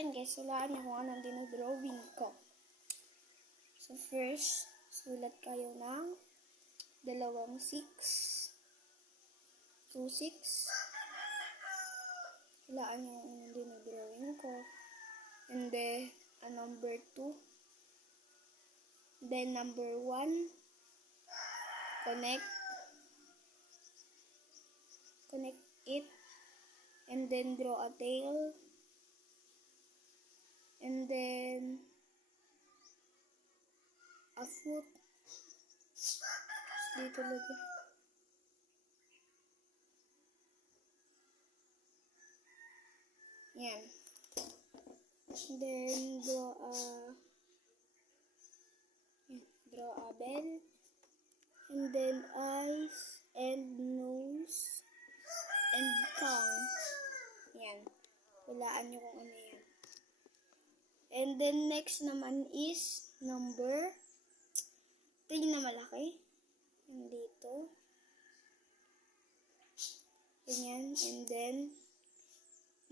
ayan guys, sulaan niyo kung anong dinodrawing ko. So first, sulat kayo ng dalawang 6. 2, 6. Sulaan niyo kung anong dinodrawing ko. And then, a number 2. Then number 1. Connect. Connect it. And then draw a tail. And then a foot. Dito lagi. Yan. Then draw a draw a bell. And then eyes and nose and tongue. Yan. Walaan nyo kung ano yan. And then next naman is number 3 na malaki. Yan dito. Ganyan. And then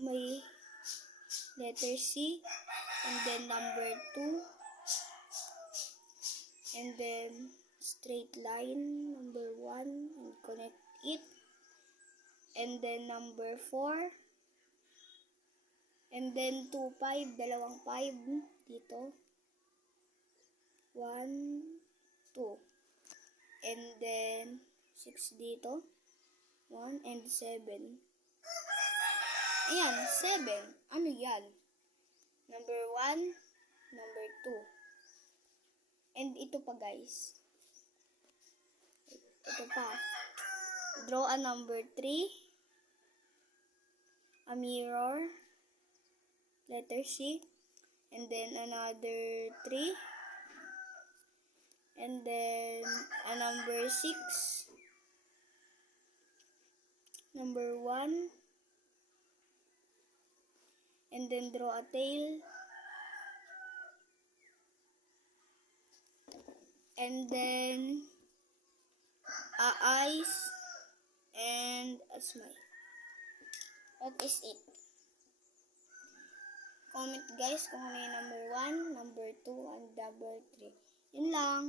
may letter C. And then number 2. And then straight line number 1 and connect it. And then number 4. And then 2, 5, dalawang 5 dito. 1, 2. And then 6 dito. 1 and 7. Ayan, 7. Ano yan? Number 1, number 2. And ito pa guys. Ito pa. Draw a number 3. A mirror letter C, and then another 3, and then a number 6, number 1, and then draw a tail, and then a eyes, and a smile. That is it. Comment guys kung ano yung number 1, number 2, and number 3. Yun lang.